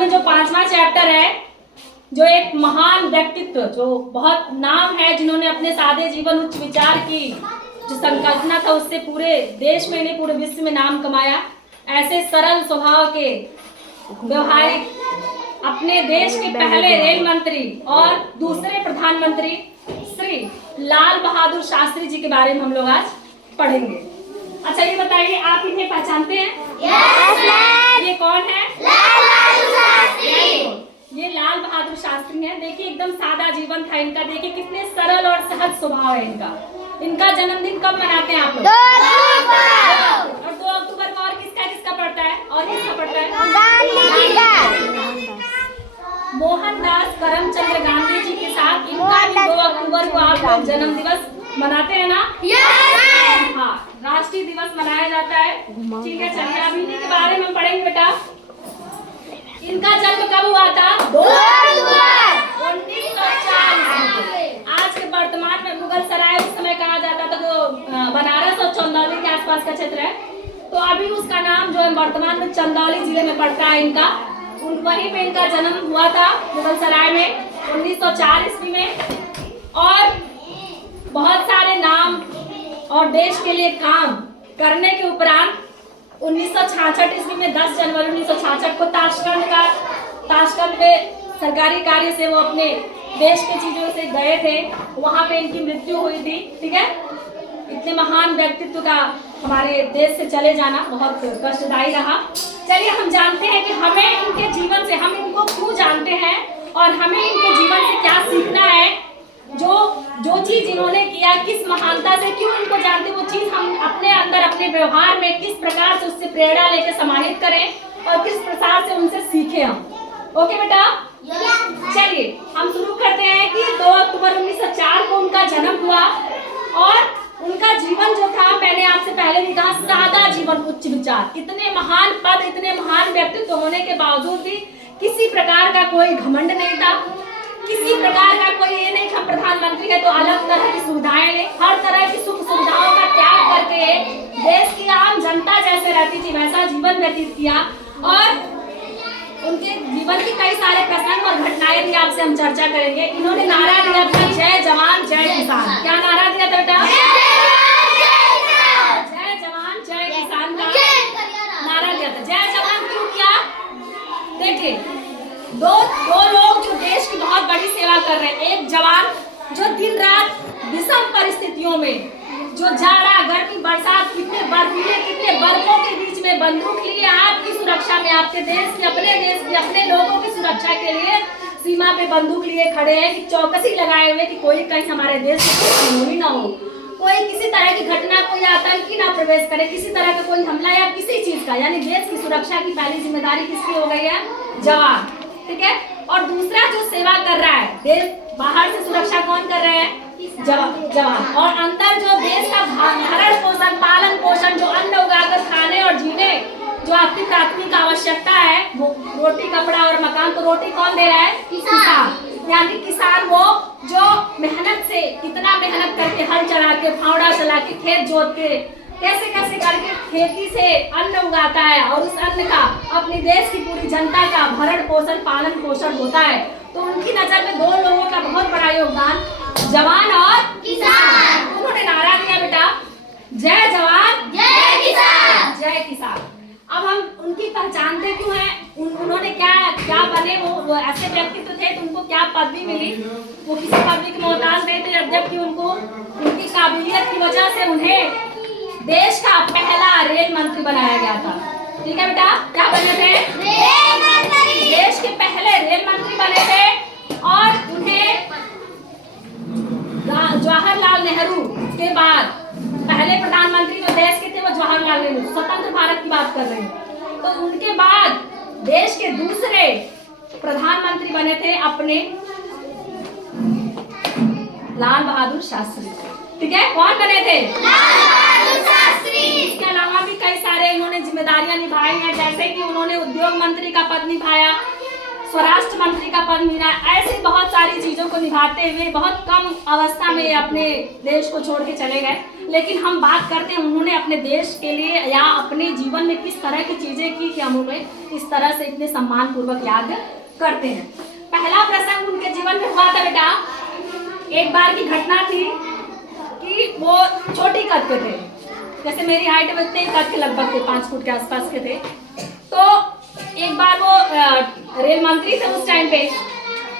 में जो 5वां चैप्टर है, जो एक महान व्यक्तित्व जो बहुत नाम है, जिन्होंने अपने सादे जीवन उच्च विचार की जो संकल्पना था उससे पूरे देश में नहीं पूरे विश्व में नाम कमाया। ऐसे सरल स्वभाव के व्यवहारिक अपने देश के पहले रेल मंत्री और दूसरे प्रधानमंत्री श्री लाल बहादुर शास्त्री जी के बारे में हम लोग आज पढ़ेंगे। अच्छा ये बताइए, आप इन्हें पहचानते हैं? Yes ma'am. ये कौन है? लाल बहादुर शास्त्री। ये लाल बहादुर शास्त्री हैं। देखिए एकदम सादा जीवन था इनका। देखिए कितने सरल और सहज स्वभाव है इनका। इनका जन्मदिन कब मनाते हैं आप लोग? 2 अक्टूबर। और 2 अक्टूबर को और किसका पड़ता है? और किसका पड़ता है? गांधी का। मोहनदास करमचंद गांधी जी के साथ इनका भी 2 अक्टूबर को आप लोग जन्म दिवस मनाते हैं ना? Yes ma'am. हाँ, राष्ट्रीय दिवस मनाया जाता है। ठीक है, चलिए अब इन्हीं के बारे में पढ़ेंगे बेटा। इनका जन्म कब हुआ था? 2 अक्टूबर 1940। आज के वर्तमान में मुगल सराय उस समय कहा जाता था, जो बनारस और चंदौली के आसपास का क्षेत्र है। तो अभी उसका नाम जो है वर्तमान में चंदौली जिले में पड़ता है इनका। वहीं पे इनका जन्म हुआ था मुगल सराय में 1904 ईस्वी में। और बहुत सारे नाम और देश के लिए काम करने के उपरांत 1966 ईस्वी में 10 जनवरी 1966 को ताशकंद में सरकारी कार्य से वो अपने देश की चीजों से गए थे, वहां पे इनकी मृत्यु हुई थी। ठीक है, इतने महान व्यक्तित्व का हमारे देश से चले जाना बहुत कष्टदायी रहा। चलिए हम जानते हैं कि हमें इनके जीवन से, हम इनको क्यों जानते हैं और हमें इनके जीवन से क्या सीखना है। जो चीज इन्होंने किया, किस महानता से क्यों इनको जानते, वो चीज हम अपने अंदर अपने व्यवहार में किस प्रकार से उससे प्रेरणा लेकर समाहित करें और किस प्रकार से उनसे सीखें हम। ओके बेटा, चलिए हम शुरू करते हैं कि 2 अक्टूबर 1904 को उनका जन्म हुआ और उनका जीवन जो था, मैंने आपसे पहले भी कहा, सादा जीवन उच्च विचार। इतने महान पद, इतने महान व्यक्तित्व होने के बावजूद भी किसी प्रकार का कोई घमंड नहीं था, किसी प्रकार का कोई ये नहीं था प्रधानमंत्री है तो अलग तरह की सुविधाएं ले, हर तरह की सुख सुविधाओं का त्याग करके देश की आम जनता जैसे रहती थी वैसा जीवन व्यतीत किया। और उनके जीवन की कई सारे प्रसंग और घटनाएं भी आपसे हम चर्चा करेंगे। इन्होंने नारा दिया था, जय जवान जय किसान। क्या नारा दिया था बेटा? जय जवान जय किसान का नारा दिया था। जय जवान क्यों किया? देखिए दो लोग जो देश की बहुत बड़ी सेवा कर रहे हैं। एक जवान जो दिन रात विषम परिस्थितियों में, जो जाड़ा गर्मी बरसात, कितने बर्फीले कितने बर्फों के बीच में बंदूक लिए आपकी सुरक्षा में, आपके देश की, अपने लोगों की सुरक्षा के लिए सीमा पे बंदूक लिए खड़े हैं कि चौकसी लगाए हुए कि कोई कहीं हमारे देश में ना हो, कोई किसी तरह की घटना, कोई आतंकी ना प्रवेश करे, किसी तरह का कोई हमला या किसी चीज का, यानी देश की सुरक्षा की पहली जिम्मेदारी किसकी हो गई है? जवान। ठीक है, और दूसरा जो सेवा कर रहा है देश, बाहर से सुरक्षा कौन कर रहे हैं? जवान। और अंदर जो देश का भरण पोषण, पालन पोषण, जो अन्न उगाकर खाने और जीने जो आपकी प्राथमिक आवश्यकता है, वो रोटी कपड़ा और मकान, तो रोटी कौन दे रहा है? किसान। यानी किसान वो जो मेहनत से, कितना मेहनत करके हल चला के, फावड़ा चला के, खेत जोत के, कैसे कैसे करके खेती से अन्न उगाता है और उस अन्न का अपने देश की पूरी जनता का भरण पोषण, पालन पोषण होता है। तो उनकी नजर में 2 लोगों का बहुत बड़ा योगदान, जवान और किसान। उन्होंने नारा दिया बेटा, जय जवान जय किसान। जय किसान। अब हम उनकी पहचानते क्यों हैं? उन्होंने क्या बने, वो ऐसे व्यक्तित्व थे तो उनको क्या पदवी मिली? वो किसी पदवी के मोहताज नहीं थे, जबकि उनको उनकी काबिलियत की वजह से उन्हें देश का पहला रेल मंत्री बनाया गया था। ठीक है बेटा, क्या बने थे? रेल मंत्री। देश के पहले रेल मंत्री बने थे। और उन्हें जवाहरलाल नेहरू के बाद पहले प्रधानमंत्री जो देश के थे वो जवाहरलाल नेहरू, स्वतंत्र भारत की बात कर रहे हैं। तो उनके बाद देश के दूसरे प्रधानमंत्री बने थे अपने लाल बहादुर शास्त्री। ठीक है, कौन बने थे? लाल बहादुर शास्त्री। इसके अलावा भी कई सारे इन्होंने जिम्मेदारियां निभाई हैं, जैसे कि उन्होंने उद्योग मंत्री का पद निभाया, स्वराष्ट्र मंत्री का पद मिला। ऐसी बहुत सारी चीजों को निभाते हुए बहुत कम अवस्था में अपने देश को छोड़ के चले गए। लेकिन हम बात करते हैं उन्होंने अपने देश के लिए या अपने जीवन में किस तरह की चीजें की कि हम उन्हें इस तरह से इतने सम्मान पूर्वक याद करते हैं। पहला प्रसंग उनके जीवन में हुआ था बेटा, एक बार की घटना थी कि वो छोटी कद के थे, जैसे मेरी हाइट में इतने कद के लगभग थे, 5 फुट के आसपास के थे। तो एक बार वो रेल मंत्री थे उस टाइम पे,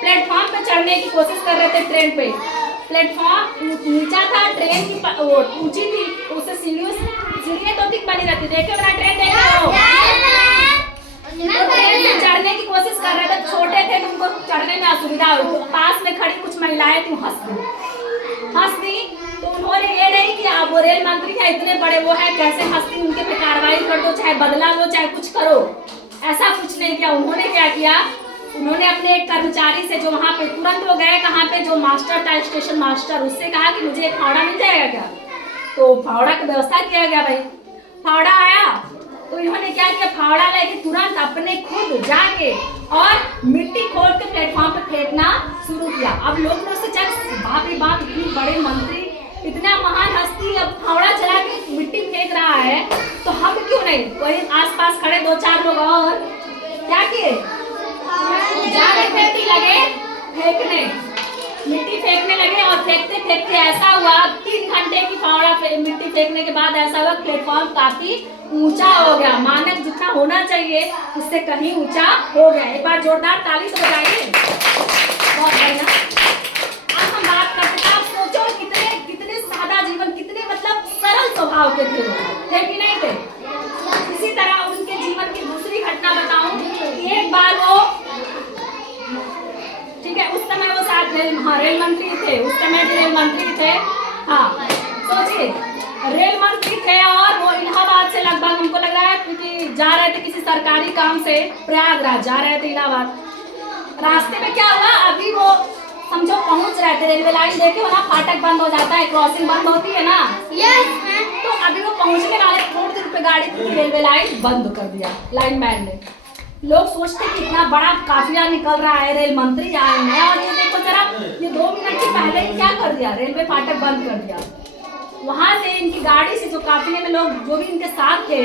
प्लेटफॉर्म पे चढ़ने की कोशिश कर रहे थे ट्रेन पे। प्लेटफॉर्म नीचा था, ट्रेन की ऊंची थी, उससे सीढ़ियाँ तो ठीक बनी रहती, देखे बना ट्रेन देख रहे हो, तो ट्रेन से चढ़ने की कोशिश कर रहे थे, छोटे थे तो उनको चढ़ने में असुविधा हुई। तो पास में खड़ी कुछ महिलाएं थी, हंस दी। तो उन्होंने ये नहीं कि आप वो रेल मंत्री है, इतने बड़े वो है, कैसे हंसती, उनके पे कार्रवाई कर दो, चाहे बदला लो, चाहे कुछ करो, ऐसा कुछ नहीं किया। उन्होंने क्या किया, उन्होंने अपने एक कर्मचारी से जो वहाँ पे तुरंत वो गए, कहाँ पे, जो मास्टर था स्टेशन मास्टर, उससे कहा कि मुझे एक फावड़ा मिल जाएगा क्या। तो फावड़ा की व्यवस्था किया गया भाई, फावड़ा आया। तो इन्होंने क्या किया, फावड़ा लेके तुरंत अपने खुद जाके और मिट्टी खोद के प्लेटफॉर्म पे फेंकना शुरू किया। अब लोग ने सोचा बाप रे बाप, इतनी बड़े मंत्री, इतना महान हस्ती अब फावड़ा चला के मिट्टी फेंक रहा है, तो हम क्यों नहीं। वही आसपास खड़े 2-4 लोग और क्या किए, जाके मिट्टी लगे फेंकने, मिट्टी फेंकने लगे। और फेंकते फेंकते ऐसा हुआ, 3 घंटे की फावड़ा मिट्टी फेंकने के बाद ऐसा हुआ, प्लेटफॉर्म काफी ऊंचा हो गया, मानक जितना होना चाहिए उससे कहीं ऊंचा हो गया। एक बार जोरदार ताली तो बजाइए, बहुत बढ़िया। अब हम बात करते हैं, आप सोचो कितने सादा जीवन, कितने मतलब सरल स्वभाव के थे कि नहीं थे। इसी तरह उनके जीवन की दूसरी घटना बताऊं, एक बार वो, ठीक है, उस समय वो साथ रेल मंत्री थे, उस समय भी रेल मंत्री थे। हाँ सोचिए, रेल मंत्री थे और वो इलाहाबाद से लगभग, उनको लग रहा है क्योंकि जा रहे थे किसी सरकारी काम से, प्रयागराज जा रहे थे इलाहाबाद। रास्ते में क्या हुआ, अभी वो समझो पहुंच रहे थे, रेलवे लाइन देखे हो ना, फाटक बंद हो जाता है, क्रॉसिंग बंद होती है ना, तो अभी वो पहुंचने वाले, थोड़ी देर पे गाड़ी थी, रेलवे लाइन बंद कर दिया लाइनमैन ने। लोग सोचते कि इतना बड़ा काफिला निकल रहा है, रेल मंत्री आए हैं, और ये देखो जरा, ये 2 मिनट के पहले ही क्या कर दिया, रेलवे फाटक बंद कर दिया। वहां से इनकी गाड़ी से जो काफिले में लोग जो भी इनके साथ थे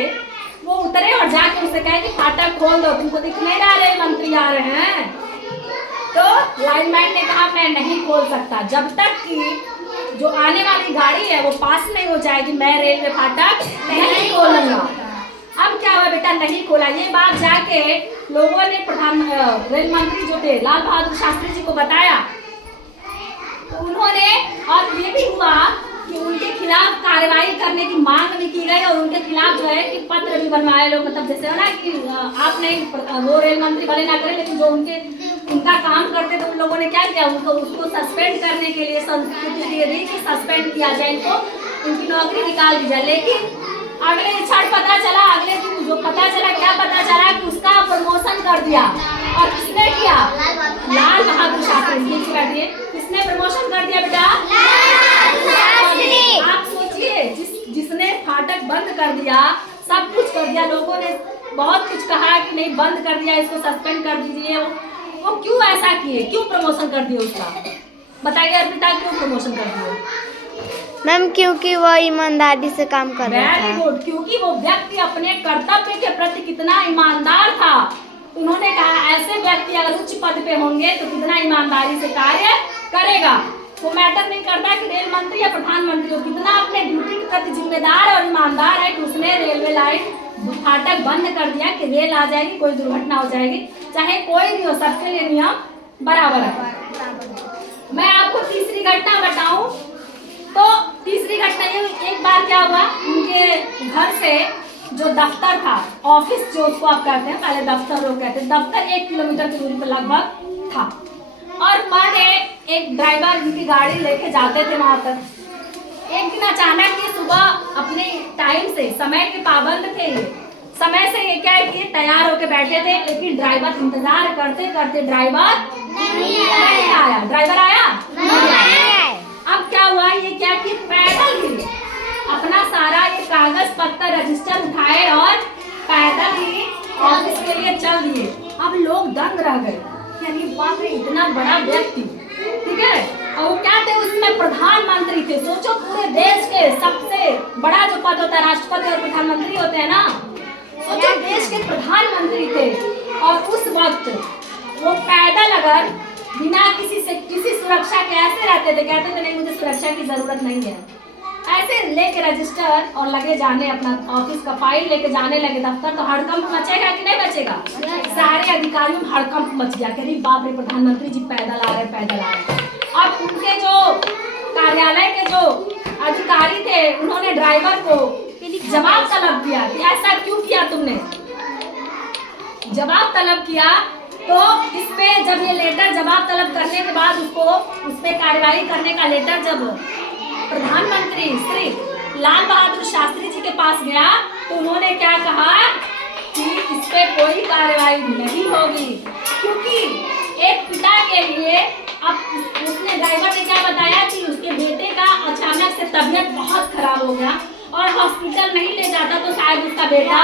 वो उतरे और जाके उससे कहे कि फाटक खोल दो, तुमको दिख नहीं रहा रेल मंत्री आ रहे हैं। तो लाइनमैन ने कहा मैं नहीं खोल सकता, जब तक कि जो आने वाली गाड़ी है वो पास नहीं हो जाएगी, मैं रेलवे फाटक नहीं खोलूंगा। अब क्या हुआ बेटा, नहीं खोला। ये बात जाके लोगों ने रेल मंत्री जो थे लाल बहादुर शास्त्री जी को बताया, तो उन्होंने, और ये भी हुआ कि उनके खिलाफ कार्रवाई करने की मांग भी की गई, और उनके खिलाफ जो है कि पत्र भी बनवाए लोग, मतलब जैसे ना कि आप नहीं, वो रेल मंत्री भले ना करें, लेकिन जो उनका काम करते थे उन लोगों ने क्या किया, उसको सस्पेंड करने के लिए संस्कृति दे दी कि सस्पेंड किया जाए, इनको उनकी नौकरी निकाल दी जाए। लेकिन अगले क्षण पता चला, अगले दिन जो पता चला, क्या पता चला कि उसका प्रमोशन कर दिया। और किसने किया, लाल बहादुर शास्त्री। किसने प्रमोशन कर दिया बेटा, आप सोचिए, जिसने फाटक बंद कर दिया, सब कुछ कर दिया, लोगों ने बहुत कुछ कहा कि नहीं बंद कर दिया, इसको सस्पेंड कर दीजिए, वो क्यों ऐसा किए, क्यों प्रमोशन कर दिया उसका, बताइए अर्पिता, क्यों प्रमोशन कर दिया मैम? क्योंकि वो ईमानदारी से काम कर रहा था। वेरी गुड, क्योंकि वो व्यक्ति अपने कर्तव्य के प्रति कितना ईमानदार था। उन्होंने कहा ऐसे व्यक्ति अगर उच्च पद पे होंगे तो कितना ईमानदारी से कार्य करेगा। वो मैटर नहीं करता कि रेल मंत्री या प्रधानमंत्री हो, कितना अपने ड्यूटी के प्रति जिम्मेदार और ईमानदार है कि उसने रेलवे लाइन फाटक बंद कर दिया कि रेल आ जाएगी, कोई दुर्घटना हो जाएगी, चाहे कोई भी हो, सबके लिए नियम बराबर है। मैं आपको तीसरी घटना बताऊं, तो तीसरी घटना ये, एक बार क्या हुआ, उनके घर से जो दफ्तर था, ऑफिस जो उसको आप कहते हैं, पहले दफ्तर लोग कहते हैं, दफ्तर 1 किलोमीटर की दूरी पर लगभग था, और माने एक ड्राइवर उनकी गाड़ी लेके जाते थे वहां तक। एक दिन अचानक ये सुबह अपने टाइम से, समय के पाबंद थे, ये समय से ये क्या है कि तैयार होके बैठे थे, लेकिन ड्राइवर इंतजार करते करते ड्राइवर नहीं आया। ड्राइवर आया नहीं। अब क्या हुआ, ये क्या कि पैदल ही अपना सारा ये कागज पत्तर रजिस्टर उठाए और पैदल ही ऑफिस के लिए चल दिए। अब लोग दंग रह गए, यानी बाप रे, इतना बड़ा व्यक्ति, ठीक है, और वो क्या थे उसमें प्रधानमंत्री थे। सोचो पूरे देश के सबसे बड़ा जो पद होता है राष्ट्रपति और प्रधानमंत्री होते हैं ना, सोचो देश के प्रधानमंत्री थे। और उस वक्त वो पैदल अगर बिना किसी सुरक्षा के ऐसे रहते थे, कहते थे नहीं मुझे सुरक्षा की जरूरत नहीं है, ऐसे लेके रजिस्टर और लगे जाने अपना ऑफिस का फाइल लेके जाने लगे दफ्तर, तो हड़कंप मचेगा कि नहीं मचेगा? सारे अधिकारियों में हड़कंप मच गया कि बाप रे प्रधानमंत्री जी पैदल आ रहे पैदल आ रहे। अब उनके जो कार्यालय के जो अधिकारी थे उन्होंने ड्राइवर को जवाब तलब किया कि ऐसा क्यों किया तुमने। जवाब तलब किया तो इस पे जब ये लेटर जवाब तलब करने के बाद उसको उस पे कार्रवाई करने का लेटर जब प्रधानमंत्री श्री लाल बहादुर शास्त्री जी के पास गया तो उन्होंने क्या कहा कि इस पे कोई कार्रवाई नहीं होगी, क्योंकि एक पिता के लिए अब उसने ड्राइवर ने क्या बताया कि उसके बेटे का अचानक से तबीयत बहुत खराब हो गया और हॉस्पिटल नहीं ले जाता तो शायद उसका बेटा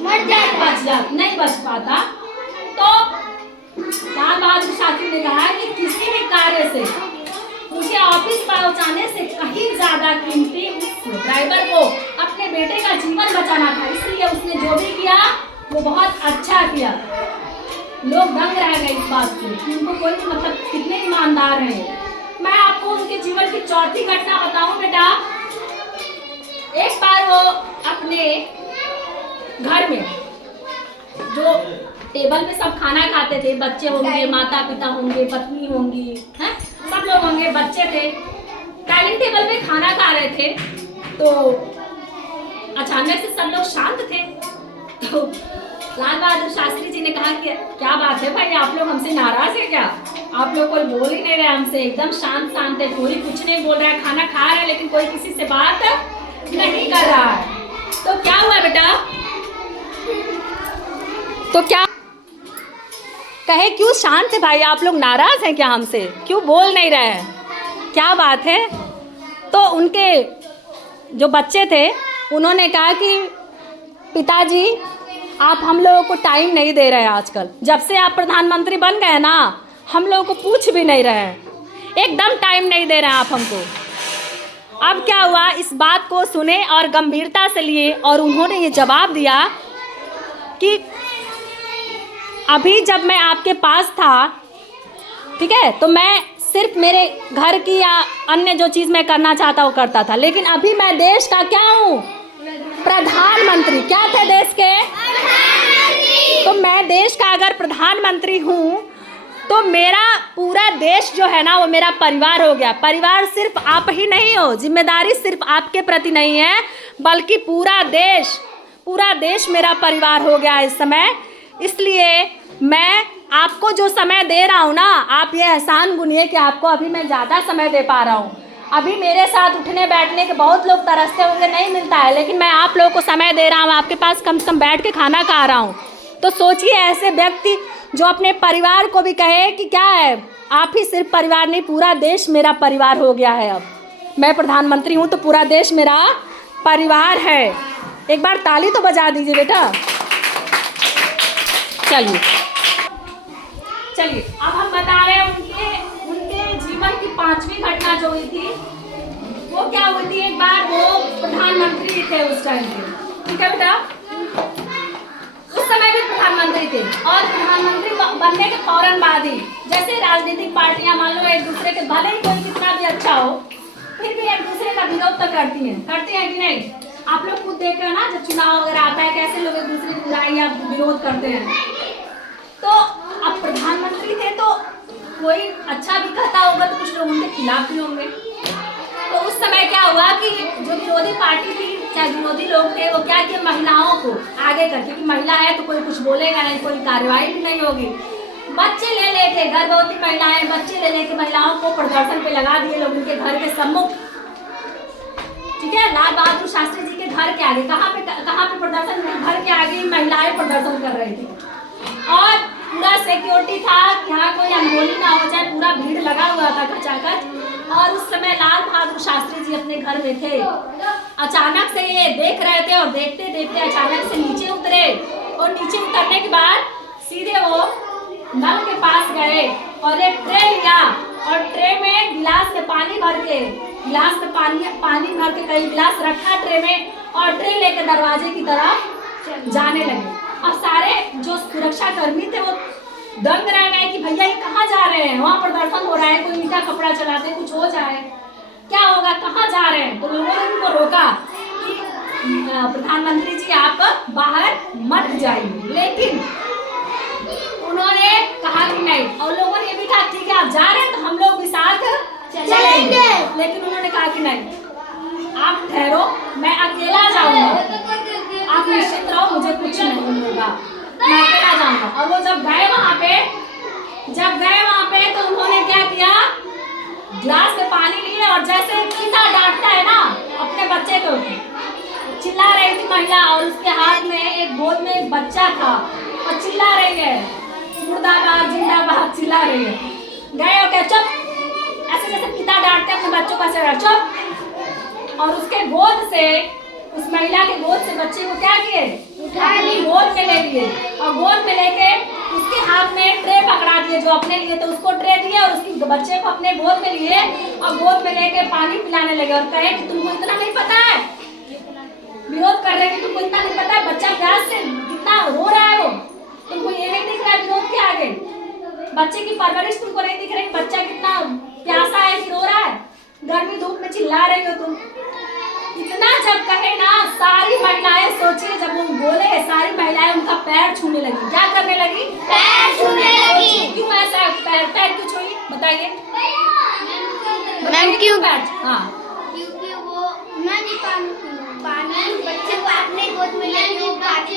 नहीं बच पाता। तो लाल बहादुर शास्त्री ने कहा कि किसी भी कार्य से मुझे ऑफिस पहुंचाने से कहीं ज्यादा कीमती उस ड्राइवर को अपने बेटे का जीवन बचाना था, इसलिए उसने जो भी किया वो बहुत अच्छा किया। लोग दंग रह गए इस बात से, उनको कोई मतलब कितने ईमानदार हैं। मैं आपको उनके जीवन की चौथी घटना बताऊं बेटा। एक बार वो अपने घर में जो टेबल पे सब खाना खाते थे, बच्चे होंगे, माता पिता होंगे, पत्नी होंगी, हैं सब लोग होंगे, बच्चे थे, डाइनिंग टेबल पे खाना खा रहे थे। तो अचानक से सब लोग शांत थे। तो लाल बहादुर शास्त्री जी ने कहा कि क्या बात है भाई, आप लोग हमसे नाराज है क्या? आप लोग कोई बोल ही नहीं रहे हमसे, एकदम शांत शांत है, कोई कुछ नहीं बोल रहा है, खाना खा रहा है लेकिन कोई किसी से बात नहीं कर रहा है। तो क्या हुआ बेटा? तो क्या कहे क्यों शांत है भाई, आप लोग नाराज हैं क्या हमसे, क्यों बोल नहीं रहे हैं, क्या बात है? तो उनके जो बच्चे थे उन्होंने कहा कि पिताजी आप हम लोगों को टाइम नहीं दे रहे हैं, आजकल जब से आप प्रधानमंत्री बन गए ना हम लोगों को पूछ भी नहीं रहे हैं, एकदम टाइम नहीं दे रहे हैं आप हमको। अब क्या हुआ, इस बात को सुने और गंभीरता से लिए और उन्होंने ये जवाब दिया कि अभी जब मैं आपके पास था, ठीक है, तो मैं सिर्फ मेरे घर की या अन्य जो चीज़ मैं करना चाहता वो करता था, लेकिन अभी मैं देश का क्या हूँ? प्रधानमंत्री। क्या थे देश के? तो मैं देश का अगर प्रधानमंत्री हूँ तो मेरा पूरा देश जो है ना वो मेरा परिवार हो गया। परिवार सिर्फ आप ही नहीं हो, जिम्मेदारी सिर्फ आपके प्रति नहीं है बल्कि पूरा देश मेरा परिवार हो गया इस समय। इसलिए मैं आपको जो समय दे रहा हूँ ना, आप ये एहसान गुनिए कि आपको अभी मैं ज़्यादा समय दे पा रहा हूँ। अभी मेरे साथ उठने बैठने के बहुत लोग तरसते होंगे, नहीं मिलता है, लेकिन मैं आप लोगों को समय दे रहा हूँ, आपके पास कम से कम बैठ के खाना खा रहा हूँ। तो सोचिए ऐसे व्यक्ति जो अपने परिवार को भी कहे कि क्या है, आप ही सिर्फ परिवार नहीं, पूरा देश मेरा परिवार हो गया है। अब मैं प्रधानमंत्री हूँ तो पूरा देश मेरा परिवार है। एक बार ताली तो बजा दीजिए बेटा। चलिए अब हम बता रहे हैं उनके जीवन की 5वीं घटना जो हुई थी वो क्या हुई थी। एक बार वो प्रधानमंत्री थे उस टाइम पे, ठीक है बेटा, उस समय भी प्रधानमंत्री थे और प्रधानमंत्री बनने के फौरन बाद ही जैसे राजनीतिक पार्टियां मान लो एक दूसरे के, भले ही कोई कितना भी अच्छा हो फिर भी एक दूसरे का विरोध तो करती हैं कि नहीं? आप लोग खुद देख रहे हो ना, जब चुनाव वगैरह आता है कैसे लोग एक दूसरे की बुराई या विरोध करते हैं। तो अब प्रधानमंत्री थे तो कोई अच्छा भी कहता होगा तो कुछ लोग उनके खिलाफ भी होंगे। तो उस समय क्या हुआ कि जो विरोधी पार्टी थी, चाहे विरोधी लोग थे, वो क्या किया, महिलाओं को आगे करके कि महिला है तो कोई कुछ बोलेगा नहीं, कोई कार्रवाई भी नहीं होगी। बच्चे ले लेके, गर्भवती महिलाएं बच्चे ले लेके महिलाओं को प्रदर्शन पे लगा दिए लोग उनके घर के सम्मुख, ठीक है, लाल बहादुर शास्त्री जी के घर के आगे। कहाँ पे प्रदर्शन? घर के आगे महिलाएं प्रदर्शन कर रही थी और पूरा सिक्योरिटी था कि यहाँ कोई अनहोनी ना हो जाए, पूरा भीड़ लगा हुआ था खचाखच। और उस समय लाल बहादुर शास्त्री जी अपने घर में थे। अचानक से ये देख रहे थे और देखते देखते अचानक से नीचे उतरे और नीचे उतरने के बाद सीधे वो नल के पास गए और एक ट्रे लिया और ट्रे में गिलास में पानी भर के, गिलास में पानी भर के कई गिलास रखा ट्रे में, और ट्रे लेकर दरवाजे की तरफ जाने लगे। अब सारे जो सुरक्षा कर्मी थे वो दंग रह गए कि भैया ये कहाँ जा रहे हैं, वहाँ पर दर्शन हो रहा है, कोई ईंटा कपड़ा चलाते, कुछ हो जाए, क्या होगा, कहाँ जा रहे हैं। तो लोगों ने उनको रोका कि प्रधानमंत्री जी आप बाहर मत जाइए, लेकिन उन्होंने कहा कि नहीं, और लोगों ने भी कहा ठीक है आप जा रहे हैं तो हम लोग भी साथ चलेंगे, लेकिन उन्होंने कहा कि नहीं आप ठहरो, मैं अकेला जाऊंगा, आप निश्चित रहो, मुझे कुछ नहीं होगा, मैं अकेला जाऊंगा। और वो जब गए वहां पे तो उन्होंने क्या किया, गिलास में पानी लिए और जैसे पिता डांटता है ना अपने बच्चे को, चिल्ला रही थी महिला, और उसके हाथ में एक गोद में एक बच्चा था और चिल्ला रही है मुर्दाबाद जिंदाबाद चिल्ला रही है। गए और क्या चुप, ऐसे जैसे पिता डांटते अपने बच्चों को ऐसे चुप, और उसके गोद से, उस महिला के गोद से बच्चे को क्या किए, अपनी गोद में ले लिए, और गोद में लेके उसके हाथ में ट्रे पकड़ा दिए जो अपने लिए, तो उसको ट्रे दिए और उसकी बच्चे को अपने गोद में लिए और गोद में लेके पानी पिलाने लगे और कहे कि तुमको इतना नहीं पता है, विरोध कर रहे कि तुमको इतना नहीं पता है, बच्चा प्यास से कितना रो रहा है, वो तुमको ये नहीं दिख रहा है विरोध के आगे, बच्चे की परवरिश तुमको नहीं दिख रही, बच्चा कितना प्यासा है कि रो रहा है, गर्मी धूप में चिल्ला रही हो तुम। इतना जब कहे ना, सारी महिलाएं, सोचिए जब वो बोले सारी महिलाएं उनका पैर छूने लगी, क्या करने लगी, पैर छूने लगी। क्यों ऐसा, पैर क्यों छुई बताइए मैम क्यों, हाँ क्योंकि वो पानी बच्चे को अपने गोद में लेके वो पानी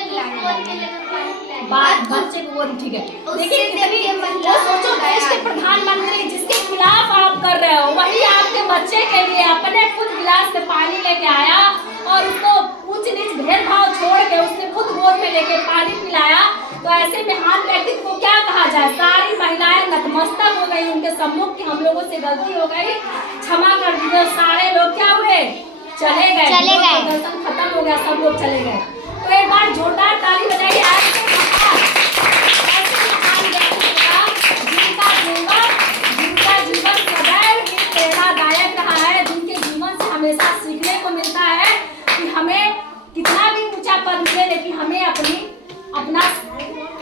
बच्चे को, वो ठीक है, लेकिन वो सोचो देश के प्रधानमंत्री जिसके खिलाफ आप कर रहे हो, वही आपके बच्चे के लिए अपने खुद गिलास में पानी लेके आया और उसको ऊंच नीच भेदभाव छोड़ के उसने खुद गोद में लेके पानी पिलाया। तो ऐसे महान व्यक्ति को क्या कहा जाए, सारी महिलाएं नतमस्तक हो गई उनके सम्मुख कि हम लोगों से गलती हो गई, क्षमा कर दीजिए। सारे लोग क्या हुए, चले गए, दर्शन खत्म हो गया, सब लोग चले गए। तो एक बार जोरदार ताली बजाइए जिनका जीवन सदैव ही प्रेरणादायक रहा है, जिनके जीवन से हमेशा सीखने को मिलता है कि हमें कितना भी ऊंचा पद मिले, लेकिन हमें अपना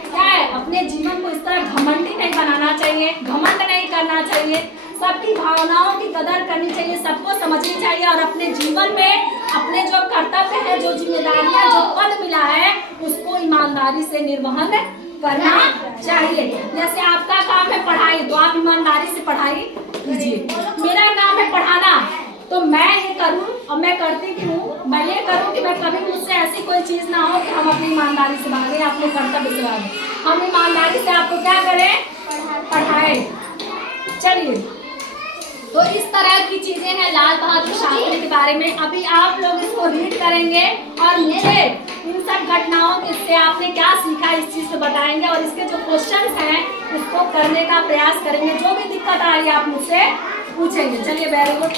क्या है, अपने जीवन को इस तरह घमंडी नहीं बनाना चाहिए, घमंड नहीं करना चाहिए, सबकी भावनाओं की कदर करनी चाहिए, सबको समझनी चाहिए और अपने जीवन में अपने जो कर्तव्य है, जो जिम्मेदारियां, जो पद मिला है, उसको ईमानदारी से निर्वहन करना चाहिए। जैसे आपका काम है पढ़ाई, तो आप ईमानदारी से पढ़ाई कीजिए। मेरा काम है पढ़ाना, तो मैं ये करूं और मैं करती भी हूँ, मैं ये करूं कि मैं कभी मुझसे ऐसी कोई चीज़ ना हो कि हम अपनी ईमानदारी से भागें, अपने कर्तव्य से भागें। हम ईमानदारी से आपको क्या करें, पढ़ाएं। चलिए, तो इस तरह की चीजें हैं लाल बहादुर शास्त्री के बारे में। अभी आप लोग इसको रीड करेंगे और मुझे इन सब घटनाओं से आपने क्या सीखा इस चीज को बताएंगे, और इसके जो क्वेश्चंस हैं उसको करने का प्रयास करेंगे। जो भी दिक्कत आ रही है आप मुझसे पूछेंगे। चलिए, वेरी गुड।